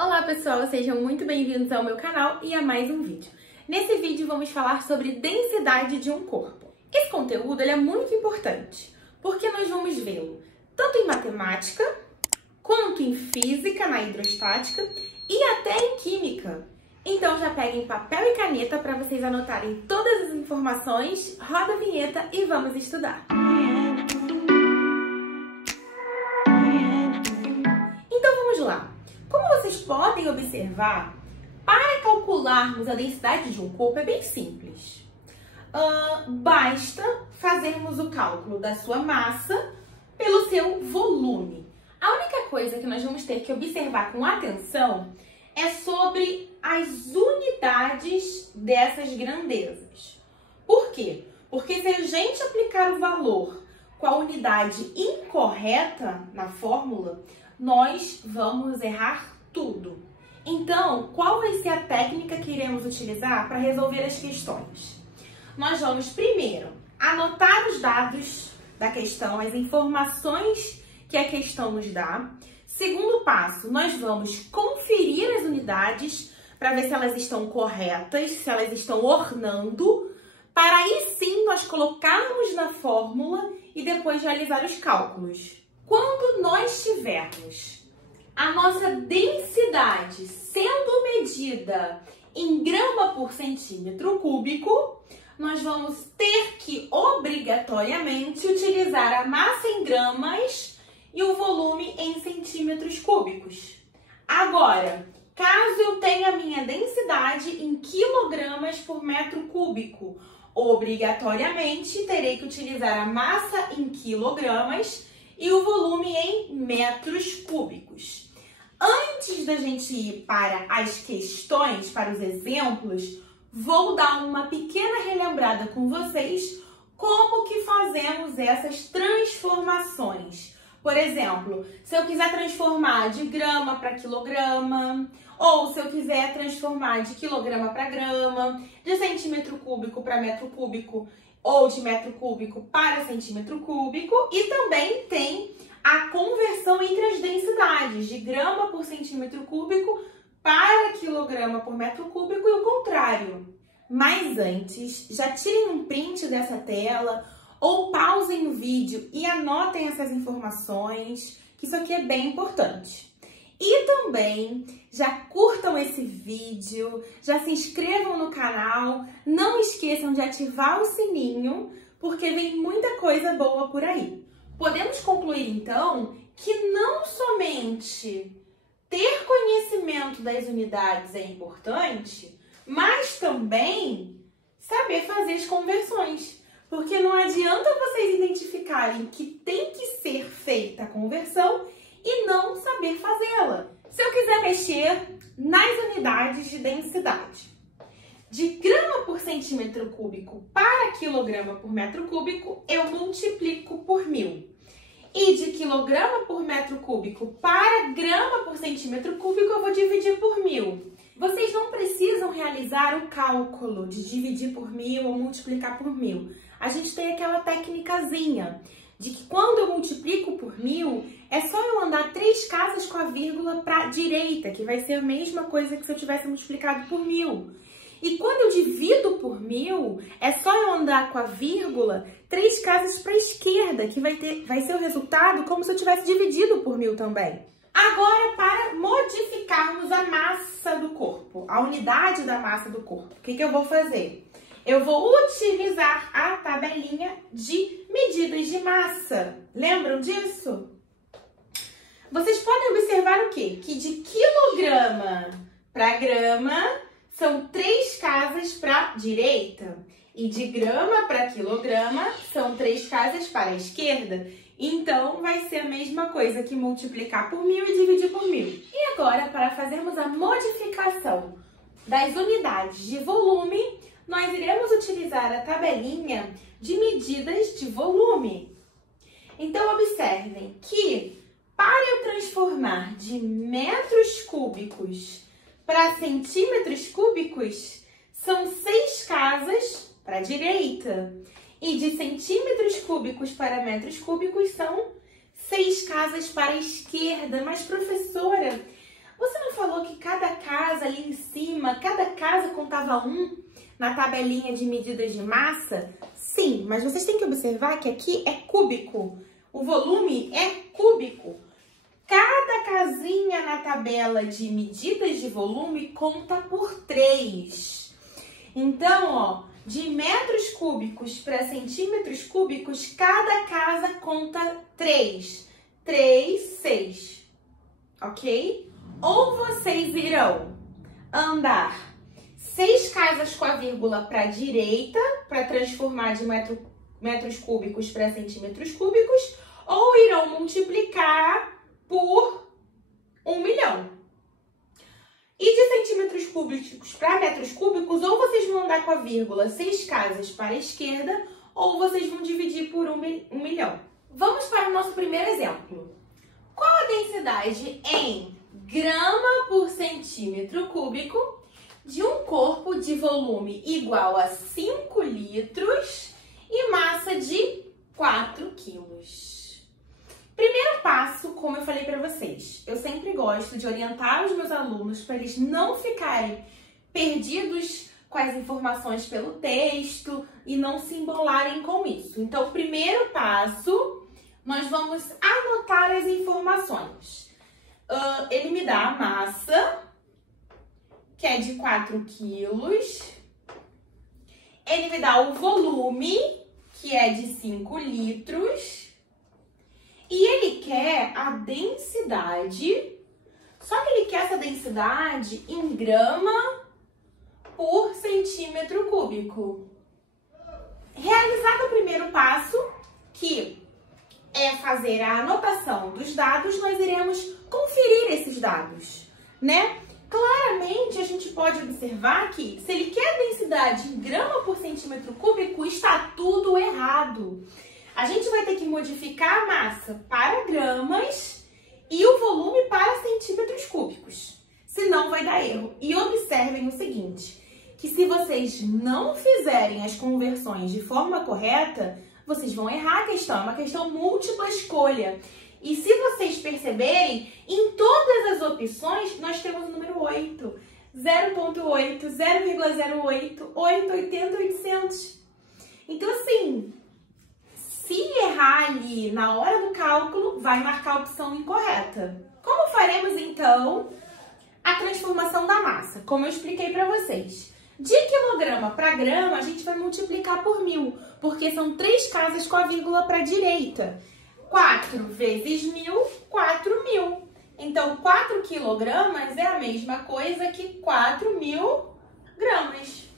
Olá pessoal, sejam muito bem-vindos ao meu canal e a mais um vídeo. Nesse vídeo vamos falar sobre densidade de um corpo. Esse conteúdo ele é muito importante, porque nós vamos vê-lo tanto em matemática, quanto em física, na hidrostática e até em química. Então já peguem papel e caneta para vocês anotarem todas as informações, roda a vinheta e vamos estudar! Então vamos lá! Como vocês podem observar, para calcularmos a densidade de um corpo é bem simples. Basta fazermos o cálculo da sua massa pelo seu volume. A única coisa que nós vamos ter que observar com atenção é sobre as unidades dessas grandezas. Por quê? Porque se a gente aplicar o valor com a unidade incorreta na fórmula, nós vamos errar tudo. Então, qual vai ser a técnica que iremos utilizar para resolver as questões? Nós vamos primeiro anotar os dados da questão, as informações que a questão nos dá. Segundo passo, nós vamos conferir as unidades para ver se elas estão corretas, se elas estão ornando, para aí sim nós colocarmos na fórmula e depois realizar os cálculos. Quando nós tivermos a nossa densidade sendo medida em grama por centímetro cúbico, nós vamos ter que obrigatoriamente utilizar a massa em gramas e o volume em centímetros cúbicos. Agora, caso eu tenha a minha densidade em quilogramas por metro cúbico, obrigatoriamente terei que utilizar a massa em quilogramas e o volume em metros cúbicos. Antes da gente ir para as questões, para os exemplos, vou dar uma pequena relembrada com vocês como que fazemos essas transformações. Por exemplo, se eu quiser transformar de grama para quilograma, ou se eu quiser transformar de quilograma para grama, de centímetro cúbico para metro cúbico, ou de metro cúbico para centímetro cúbico, e também tem a conversão entre as densidades, de grama por centímetro cúbico para quilograma por metro cúbico e o contrário. Mas antes, já tirem um print dessa tela ou pausem o vídeo e anotem essas informações, que isso aqui é bem importante. E também já curtam esse vídeo, já se inscrevam no canal, não esqueçam de ativar o sininho, porque vem muita coisa boa por aí. Podemos concluir então que não somente ter conhecimento das unidades é importante, mas também saber fazer as conversões. Porque não adianta vocês identificarem que tem que ser feita a conversão e não saber fazê-la. Se eu quiser mexer nas unidades de densidade, de grama por centímetro cúbico para quilograma por metro cúbico, eu multiplico por 1000. E de quilograma por metro cúbico para grama por centímetro cúbico, eu vou dividir por 1000. Vocês não precisam realizar o cálculo de dividir por 1000 ou multiplicar por 1000. A gente tem aquela técnicazinha de que quando eu multiplico por 1000, é só eu andar 3 casas com a vírgula para a direita, que vai ser a mesma coisa que se eu tivesse multiplicado por 1000. E quando eu divido por 1000, é só eu andar com a vírgula 3 casas para a esquerda, que vai ser o resultado como se eu tivesse dividido por 1000 também. Agora, para modificarmos a massa do corpo, a unidade da massa do corpo, o que eu vou fazer? Eu vou utilizar a tabelinha de medidas de massa. Lembram disso? Vocês podem observar o quê? Que de quilograma para grama são 3 casas para a direita. E de grama para quilograma são 3 casas para a esquerda. Então, vai ser a mesma coisa que multiplicar por 1000 e dividir por 1000. E agora, para fazermos a modificação das unidades de volume, nós iremos utilizar a tabelinha de medidas de volume. Então, observem que para eu transformar de metros cúbicos para centímetros cúbicos, são 6 casas para a direita. E de centímetros cúbicos para metros cúbicos são 6 casas para a esquerda. Mas, professora, você não falou que casa ali em cima, cada casa contava 1 na tabelinha de medidas de massa? Sim, mas vocês têm que observar que aqui é cúbico. O volume é cúbico. Cada casinha na tabela de medidas de volume conta por 3. Então, ó, de metros cúbicos para centímetros cúbicos, cada casa conta 3. 3, 6. Ok? Ou vocês irão andar 6 casas com a vírgula para a direita, para transformar de metros cúbicos para centímetros cúbicos, ou irão multiplicar por 1 milhão. E de centímetros cúbicos para metros cúbicos, ou vocês vão andar com a vírgula 6 casas para a esquerda, ou vocês vão dividir por 1 milhão. Vamos para o nosso primeiro exemplo. Qual a densidade em grama por centímetro cúbico de um corpo de volume igual a 5 litros e massa de 4 quilos? Primeiro passo, como eu falei para vocês, eu sempre gosto de orientar os meus alunos para eles não ficarem perdidos com as informações pelo texto e não se embolarem com isso. Então, primeiro passo, nós vamos anotar as informações. Ele me dá a massa, que é de 4 quilos. Ele me dá o volume, que é de 5 litros. E ele quer a densidade, só que ele quer essa densidade em grama por centímetro cúbico. Realizado o primeiro passo, que é fazer a anotação dos dados, nós iremos conferir esses dados, né? Claramente, a gente pode observar que se ele quer a densidade em grama por centímetro cúbico, está tudo errado. A gente vai ter que modificar a massa para gramas e o volume para centímetros cúbicos, senão vai dar erro. E observem o seguinte, que se vocês não fizerem as conversões de forma correta, vocês vão errar a questão, é uma questão múltipla escolha. E se vocês perceberem, em todas as opções, nós temos o número 8, 0,8, 0,08, 880, 800. Então, assim, se errar ali na hora do cálculo, vai marcar a opção incorreta. Como faremos, então, a transformação da massa? Como eu expliquei para vocês. De quilograma para grama, a gente vai multiplicar por 1000, porque são 3 casas com a vírgula para a direita. 4 vezes 1000, 4.000. Então, 4 quilogramas é a mesma coisa que 4.000 gramas.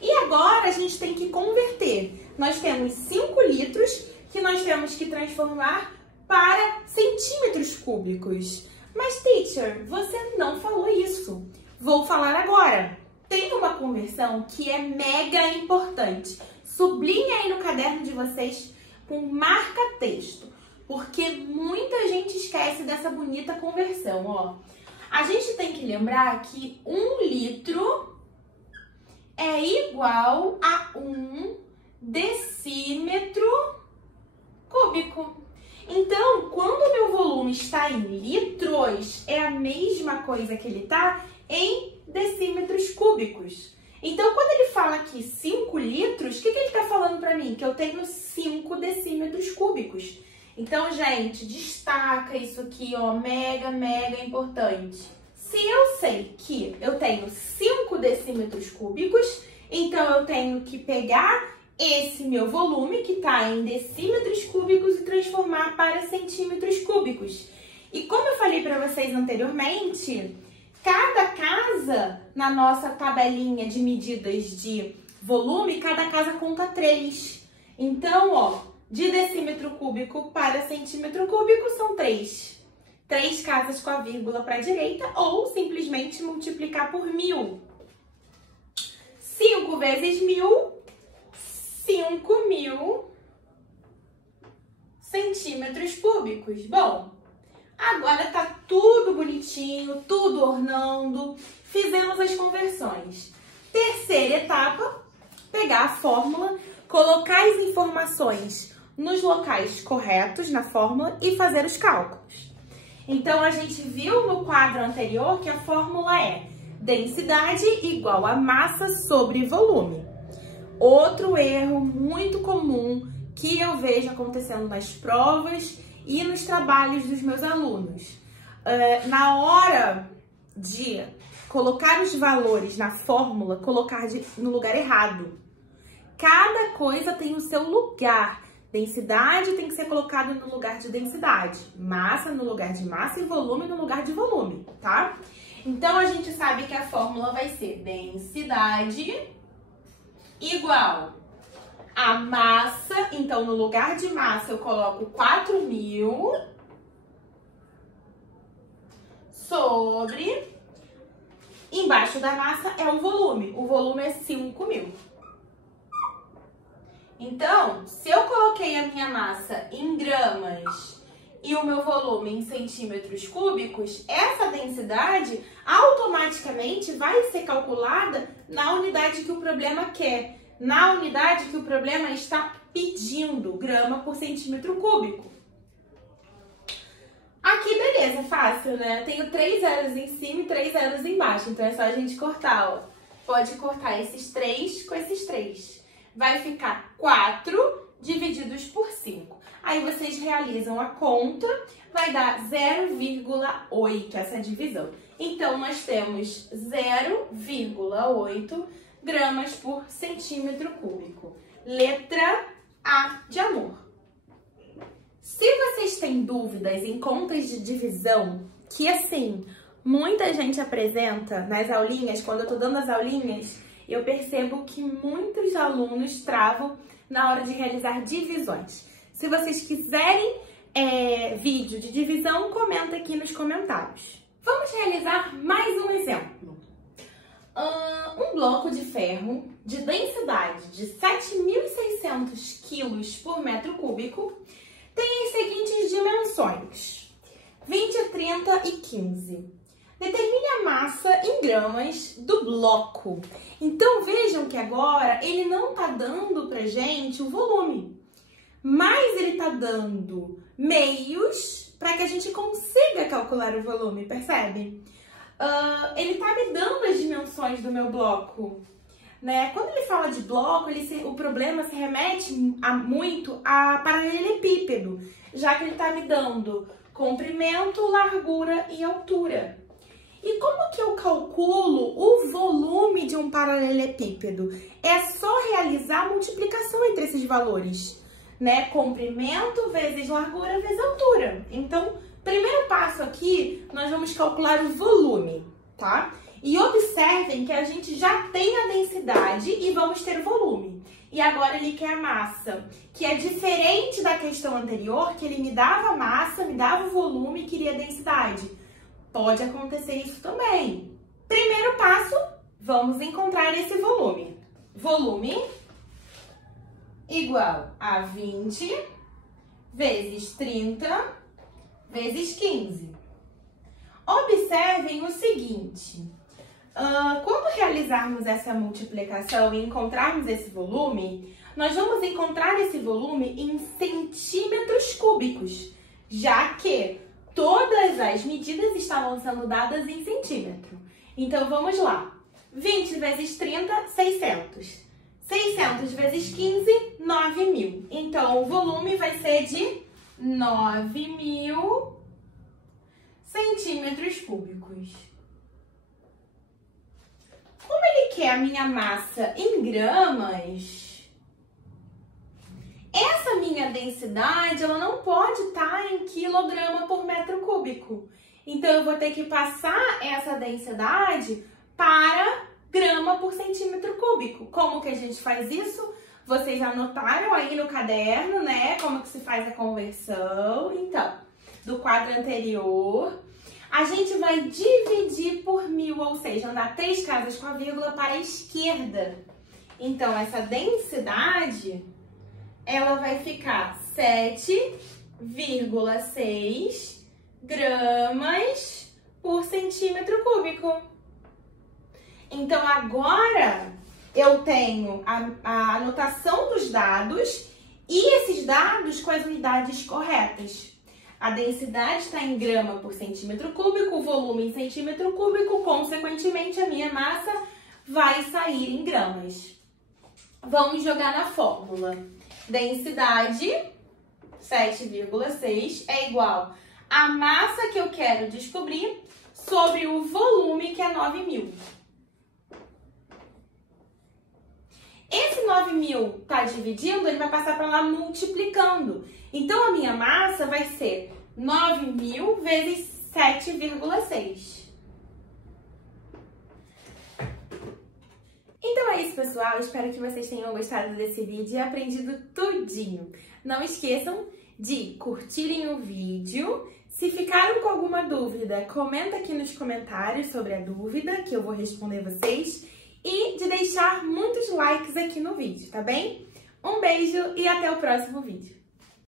E agora a gente tem que converter. Nós temos 5 litros que nós temos que transformar para centímetros cúbicos. Mas, teacher, você não falou isso. Vou falar agora. Tem uma conversão que é mega importante. Sublinhe aí no caderno de vocês com marca-texto, porque muita gente esquece dessa bonita conversão, ó. A gente tem que lembrar que 1 litro é igual a 1 decímetro cúbico. Então, quando o meu volume está em litros, é a mesma coisa que ele está em decímetros cúbicos. Então, quando ele fala aqui 5 litros, o que ele está falando para mim? Que eu tenho 5 decímetros cúbicos. Então, gente, destaca isso aqui, ó, mega, mega importante. Se eu sei que eu tenho 5 decímetros cúbicos, então eu tenho que pegar esse meu volume, que está em decímetros cúbicos, e transformar para centímetros cúbicos. E como eu falei para vocês anteriormente, cada casa, na nossa tabelinha de medidas de volume, cada casa conta 3. Então, ó, de decímetro cúbico para centímetro cúbico são 3. 3 casas com a vírgula para a direita, ou simplesmente multiplicar por 1000. 5 vezes 1000, 5.000 centímetros cúbicos. Bom, agora tá tudo bonitinho, tudo ornando, fizemos as conversões. Terceira etapa, pegar a fórmula, colocar as informações nos locais corretos na fórmula e fazer os cálculos. Então, a gente viu no quadro anterior que a fórmula é densidade igual a massa sobre volume. Outro erro muito comum que eu vejo acontecendo nas provas e nos trabalhos dos meus alunos. Na hora de colocar os valores na fórmula, colocar no lugar errado. Cada coisa tem o seu lugar. Densidade tem que ser colocado no lugar de densidade, massa no lugar de massa e volume no lugar de volume, tá? Então, a gente sabe que a fórmula vai ser densidade igual a massa. Então, no lugar de massa, eu coloco 4.000 sobre... Embaixo da massa é o volume. O volume é 5.000. Então, se eu coloquei a minha massa em gramas e o meu volume em centímetros cúbicos, essa densidade automaticamente vai ser calculada na unidade que o problema quer, na unidade que o problema está pedindo, grama por centímetro cúbico. Aqui, beleza, fácil, né? Eu tenho 3 zeros em cima e 3 zeros embaixo, então é só a gente cortar, ó. Pode cortar esses 3 com esses 3. Vai ficar 4 divididos por 5. Aí vocês realizam a conta, vai dar 0,8 essa divisão. Então, nós temos 0,8 gramas por centímetro cúbico. Letra A de amor. Se vocês têm dúvidas em contas de divisão, que assim, muita gente apresenta nas aulinhas, quando eu tô dando as aulinhas, eu percebo que muitos alunos travam na hora de realizar divisões. Se vocês quiserem vídeo de divisão, comenta aqui nos comentários. Vamos realizar mais um exemplo. Um bloco de ferro de densidade de 7.600 quilos por metro cúbico tem as seguintes dimensões: 20, 30 e 15. Determine a massa em gramas do bloco. Então, vejam que agora ele não está dando pra gente o volume, mas ele está dando meios para que a gente consiga calcular o volume, percebe? Ele está me dando as dimensões do meu bloco, né? Quando ele fala de bloco, o problema se remete muito a paralelepípedo, já que ele está me dando comprimento, largura e altura. E como que eu calculo o volume de um paralelepípedo? É só realizar a multiplicação entre esses valores, né? Comprimento vezes largura vezes altura. Então, primeiro passo aqui, nós vamos calcular o volume, tá? E observem que a gente já tem a densidade e vamos ter o volume. E agora ele quer a massa, que é diferente da questão anterior, que ele me dava a massa, me dava o volume e queria a densidade. Pode acontecer isso também. Primeiro passo, vamos encontrar esse volume. Volume igual a 20 vezes 30 vezes 15. Observem o seguinte, quando realizarmos essa multiplicação e encontrarmos esse volume, nós vamos encontrar esse volume em centímetros cúbicos, já que todas as medidas estavam sendo dadas em centímetro. Então, vamos lá. 20 vezes 30, 600. 600 vezes 15, 9.000. Então, o volume vai ser de 9.000 centímetros cúbicos. Como ele quer a minha massa em gramas, essa minha densidade, ela não pode estar em quilograma por metro cúbico. Então, eu vou ter que passar essa densidade para grama por centímetro cúbico. Como que a gente faz isso? Vocês anotaram aí no caderno, né? Como que se faz a conversão. Então, do quadro anterior, a gente vai dividir por 1.000, ou seja, andar 3 casas com a vírgula para a esquerda. Então, essa densidade, ela vai ficar 7,6 gramas por centímetro cúbico. Então, agora eu tenho a anotação dos dados e esses dados com as unidades corretas. A densidade está em grama por centímetro cúbico, o volume em centímetro cúbico, consequentemente a minha massa vai sair em gramas. Vamos jogar na fórmula. Densidade, 7,6, é igual a massa que eu quero descobrir sobre o volume, que é 9.000. Esse 9.000 está dividindo, ele vai passar para lá multiplicando. Então, a minha massa vai ser 9.000 vezes 7,6. Então é isso, pessoal. Espero que vocês tenham gostado desse vídeo e aprendido tudinho. Não esqueçam de curtirem o vídeo. Se ficaram com alguma dúvida, comenta aqui nos comentários sobre a dúvida, que eu vou responder vocês. E de deixar muitos likes aqui no vídeo, tá bem? Um beijo e até o próximo vídeo.